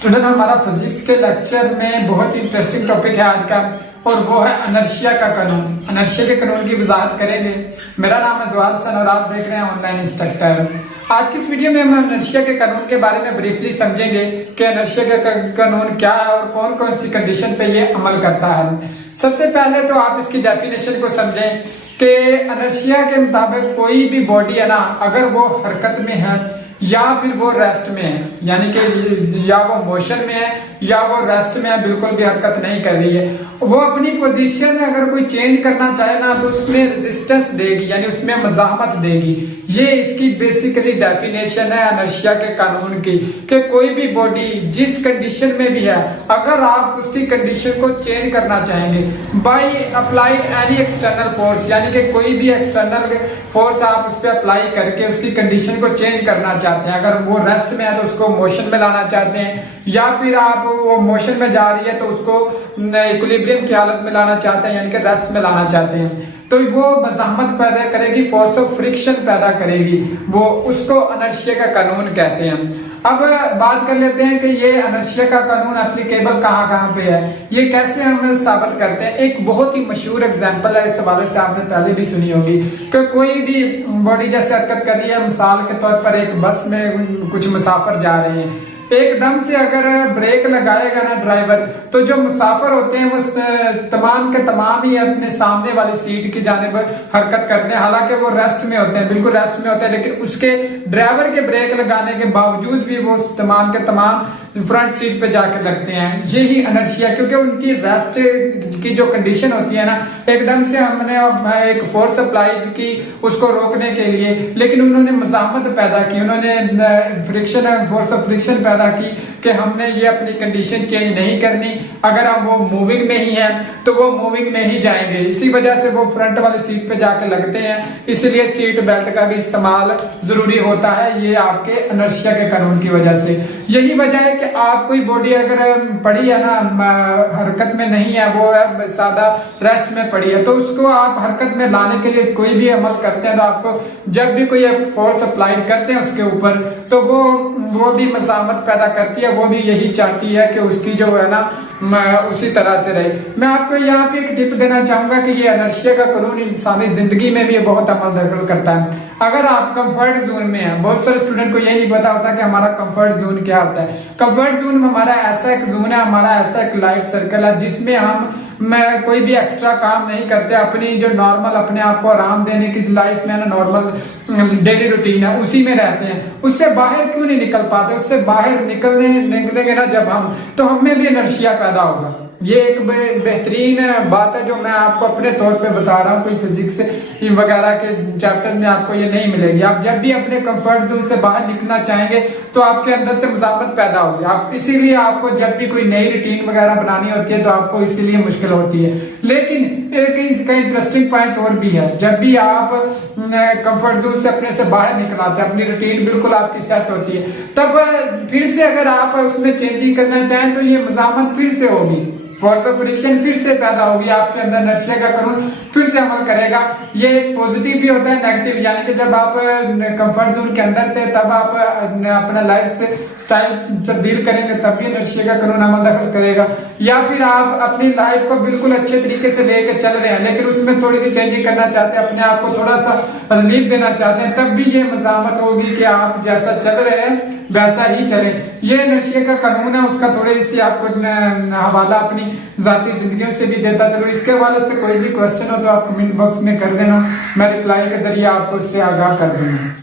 Student हमारा physics के lecture में बहुत ही इंटरेस्टिंग टॉपिक है आज का, और वो है अनर्शिया का कानून। अनर्शिया के कानून की वजाहत करेंगे। मेरा नाम है जवाद हसन और आप देख रहे हैं ऑनलाइन इंस्ट्रक्टर। आज की इस वीडियो में हम अनर्शिया के कानून के बारे में ब्रीफली समझेंगे कि अनर्शिया का कानून क्या है और कौन कौन सी कंडीशन पे ये अमल करता है। सबसे पहले तो आप इसकी डेफिनेशन को समझें कि अनर्शिया के मुताबिक कोई भी बॉडी है ना, अगर वो हरकत में है या फिर वो रेस्ट में है, यानी कि या वो मोशन में है या वो रेस्ट में है, बिल्कुल भी हरकत नहीं कर रही है, वो अपनी पोजीशन में अगर कोई चेंज करना चाहे ना तो उसमें रेजिस्टेंस देगी, यानी उसमें मज़ाहमत देगी। ये इसकी बेसिकली डेफिनेशन है अनर्शिया के कानून की, कि कोई भी बॉडी जिस कंडीशन में भी है, अगर आप उसकी कंडीशन को चेंज करना चाहेंगे bye apply any external force, यानी कि कोई भी एक्सटर्नल फोर्स आप उस पर अप्लाई करके उसकी कंडीशन को चेंज करना चाहते हैं। अगर वो रेस्ट में है तो उसको मोशन में लाना चाहते हैं, या फिर आप वो मोशन में जा रही है तो उसको इक्विलिब्रियम की हालत में लाना चाहते हैं, यानी कि रेस्ट में लाना चाहते हैं, तो वो मज़ाहमत पैदा करेगी, फोर्स ऑफ फ्रिक्शन पैदा करेगी। वो उसको अनर्शिया का कानून कहते हैं। अब बात कर लेते हैं कि ये अनर्शिया का कानून एप्लीकेबल कहाँ कहाँ पे है, ये कैसे हम साबित करते हैं। एक बहुत ही मशहूर एग्जांपल है, इस हवाले से आपने पहले भी सुनी होगी कि कोई भी बॉडी जैसे हरकत कर रही है, मिसाल के तौर पर एक बस में कुछ मुसाफिर जा रहे हैं, एकदम से अगर ब्रेक लगाएगा ना ड्राइवर, तो जो मुसाफिर होते हैं वो तमाम के तमाम ही अपने सामने वाली सीट की जानिब हरकत करते हैं, हालांकि वो रेस्ट में होते हैं, बिल्कुल रेस्ट में होते हैं, लेकिन उसके ड्राइवर के ब्रेक लगाने के बावजूद भी वो तमाम के तमाम फ्रंट सीट पे जाकर लगते हैं। यही अनर्शिया, क्योंकि उनकी रेस्ट की जो कंडीशन होती है ना, एकदम से हमने एक फोर्स अप्लाई की उसको रोकने के लिए, लेकिन उन्होंने मज़ाहमत पैदा की, उन्होंने फ्रिक्शन फोर्स ऑफ फ्रिक्शन पैदा की कि हमने ये अपनी कंडीशन चेंज नहीं करनी, अगर हम वो मूविंग में ही है तो वो मूविंग में ही जाएंगे। इसी वजह से वो फ्रंट वाली सीट पे जाके लगते हैं, इसलिए सीट बेल्ट का भी इस्तेमाल जरूरी होता है। ये आपके अनर्शिया के कानून की वजह से। यही वजह है कि आप कोई बॉडी अगर पड़ी है ना, हरकत में नहीं है, वो है सादा रेस्ट में पड़ी है, तो उसको आप हरकत में लाने के लिए कोई भी अमल करते हैं तो आपको जब भी कोई फोर्स अप्लाई करते हैं उसके ऊपर, तो वो भी मज़ाहमत पैदा करती है, वो भी यही चाहती है कि उसकी जो है ना उसी तरह से रहे। मैं आपको यहाँ पे एक टिप देना चाहूंगा कि ये अनर्शिया का कानून इंसानी जिंदगी में भी बहुत अमल दखल करता है। अगर आप कंफर्ट जोन में हैं, बहुत सारे स्टूडेंट को ये नहीं पता होता कि हमारा कंफर्ट जोन क्या होता है। कंफर्ट जोन हमारा ऐसा एक जोन है, हमारा ऐसा एक लाइफ सर्कल है जिसमें हम कोई भी एक्स्ट्रा काम नहीं करते, अपनी जो नॉर्मल अपने आप को आराम देने की लाइफ में ना नॉर्मल डेली रूटीन है उसी में रहते हैं। उससे बाहर क्यों नहीं निकल पाते? उससे बाहर निकलेंगे ना जब हम, तो हमें भी एनर्शिया पैदा होगा। ये एक बेहतरीन बात है जो मैं आपको अपने तौर पे बता रहा हूँ, कोई फिजिक्स वगैरह के चैप्टर में आपको ये नहीं मिलेगी। आप जब भी अपने कंफर्ट जोन से बाहर निकलना चाहेंगे तो आपके अंदर से मज़ाहमत पैदा होगी। आप इसीलिए आपको जब भी कोई नई रूटीन वगैरह बनानी होती है तो आपको इसीलिए मुश्किल होती है। लेकिन एक इसका इंटरेस्टिंग पॉइंट और भी है, जब भी आप कंफर्ट जोन से अपने से बाहर निकल आते हैं, अपनी रूटीन बिल्कुल आपकी सेट होती है, तब फिर से अगर आप उसमें चेंजिंग करना चाहें तो ये मज़ाहमत फिर से होगी, फोर्स ऑफ फ्रिक्शन फिर से पैदा होगी, आपके अंदर अनर्शिया का कानून फिर से अमल करेगा। ये पॉजिटिव भी होता है, नेगेटिव, यानी कि जब आप कंफर्ट जोन के अंदर थे तब आप अपना लाइफ से स्टाइल तब्दील करेंगे तब भी अनर्शिया का कानून अमल दखल करेगा। या फिर आप अपनी लाइफ को बिल्कुल अच्छे तरीके से लेके चल रहे हैं लेकिन उसमें थोड़ी सी चेंजिंग करना चाहते हैं, अपने आप को थोड़ा सा रिलीफ देना चाहते हैं, तब भी ये मज़ाहमत होगी कि आप जैसा चल रहे हैं वैसा ही चले। ये अनर्शिया का कानून है, उसका थोड़ी सी आपको हवाला अपनी जाती जिंदगी से भी देता चलो। इसके हवाले से कोई भी क्वेश्चन हो तो आप कमेंट बॉक्स में कर देना, मैं रिप्लाई के जरिए आपको उससे आगाह कर दूंगा।